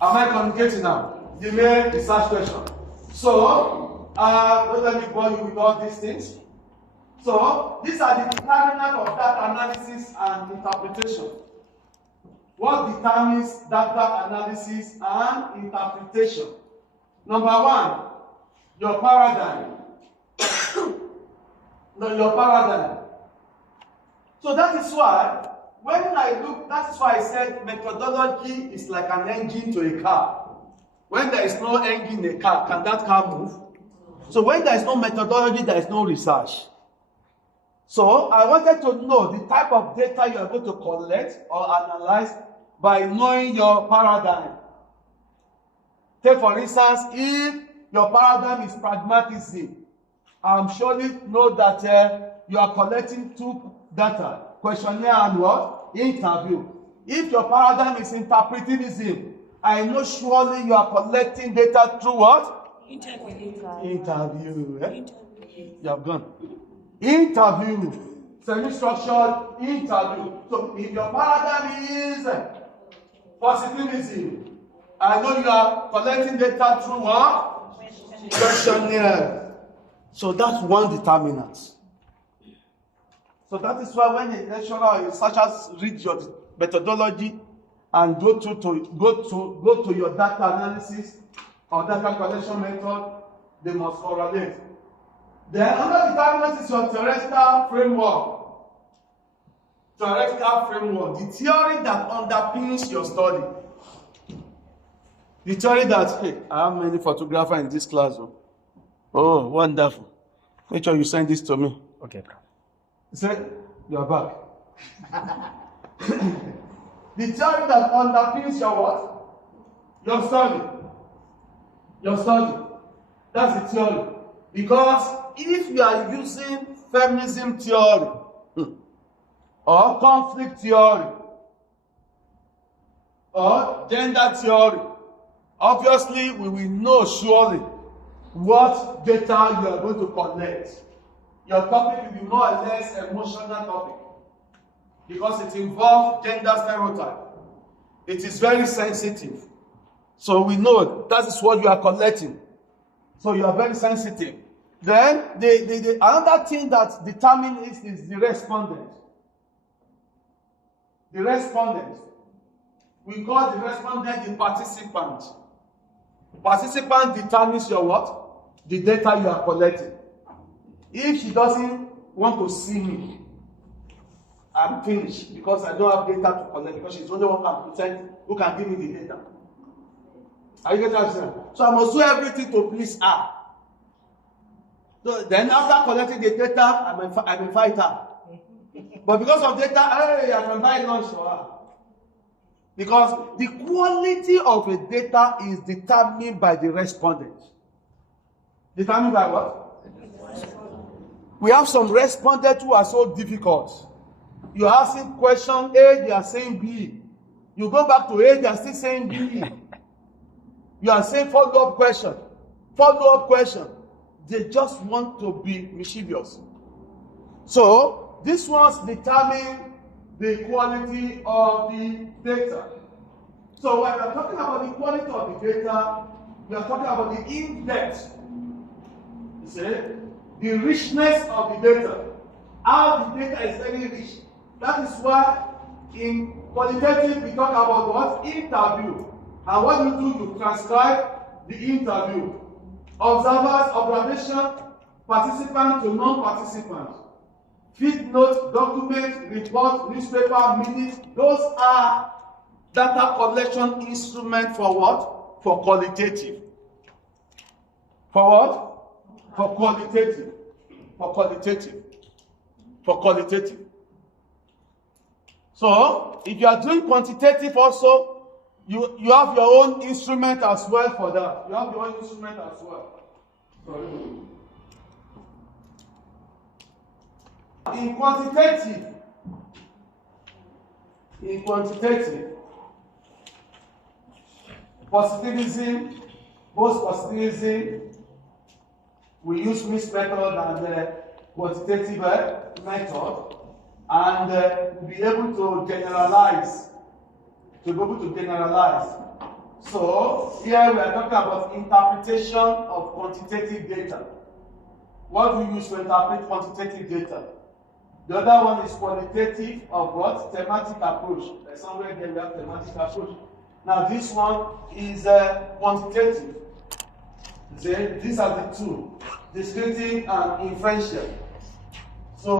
Am I communicating now? The main research question. So, don't let me bore you with all these things. So, these are the determinants of data analysis and interpretation. What determines data analysis and interpretation? Number one, your paradigm. Your paradigm. So that is why, when I look, that is why I said methodology is like an engine to a car. When there is no engine in a car, can that car move? So when there is no methodology, there is no research. So I wanted to know the type of data you are going to collect or analyze by knowing your paradigm. Take for instance, if your paradigm is pragmatism, I'm sure you know that you are collecting two data, questionnaire and what? Interview. If your paradigm is interpretivism, I know surely you are collecting data through what? Interview. You have gone. Interview. Semi-structured interview. So if your paradigm is positivism, I know you are collecting data through what? Questionnaire. So that's one determinant. So that is why when a lecturer or a researcher reads your methodology and go to your data analysis or data collection method, they must correlate. Then another determinant is your theoretical framework. Theoretical framework, the theory that underpins your study. The theory that, hey, I have many photographers in this class. Oh, wonderful. Make sure you send this to me. Okay, bro. Say, you are back. The theory that underpins your what? Your study. Your study. That's the theory. Because if you are using feminism theory or conflict theory or gender theory, obviously we will know surely what data you are going to collect. Your topic will be more or less emotional topic because it involves gender stereotype. It is very sensitive. So we know that is what you are collecting. So you are very sensitive. Then another thing that determines is the respondent. The respondent. We call the respondent the participant. The participant determines your what? The data you are collecting. If she doesn't want to see me, I'm finished because I don't have data to collect because she's the only one who can give me the data. Are you getting what I'm saying? So I must do everything to please her. So then after collecting the data, I'm a fighter. But because of data, hey, I can buy lunch for her. Because the quality of a data is determined by the respondent. Determined by what? We have some respondents who are so difficult. You're asking question A, they are saying B. You go back to A, they are still saying B. You are saying follow-up question. Follow-up question. They just want to be mischievous. So, this ones determine the quality of the data. So, when we are talking about the quality of the data, we are talking about the in-depth. You see? The richness of the data. How the data is very rich. That is why in qualitative we talk about what? Interview. And what you do, you transcribe the interview. Observers, observation, participant to non-participant. Feed notes, document, report, newspaper, minutes. Those are data collection instruments for what? For qualitative. For what? For qualitative. For qualitative. For qualitative. So, if you are doing quantitative also, you have your own instrument as well for that. You have your own instrument as well. Sorry. In quantitative, positivism, both positivism, we use mixed method and quantitative method, and be able to generalize. So here we are talking about interpretation of quantitative data. What do we use to interpret quantitative data? The other one is qualitative of what? Thematic approach. Like somewhere there we have thematic approach. Now this one is quantitative. These are the two, descriptive and inferential.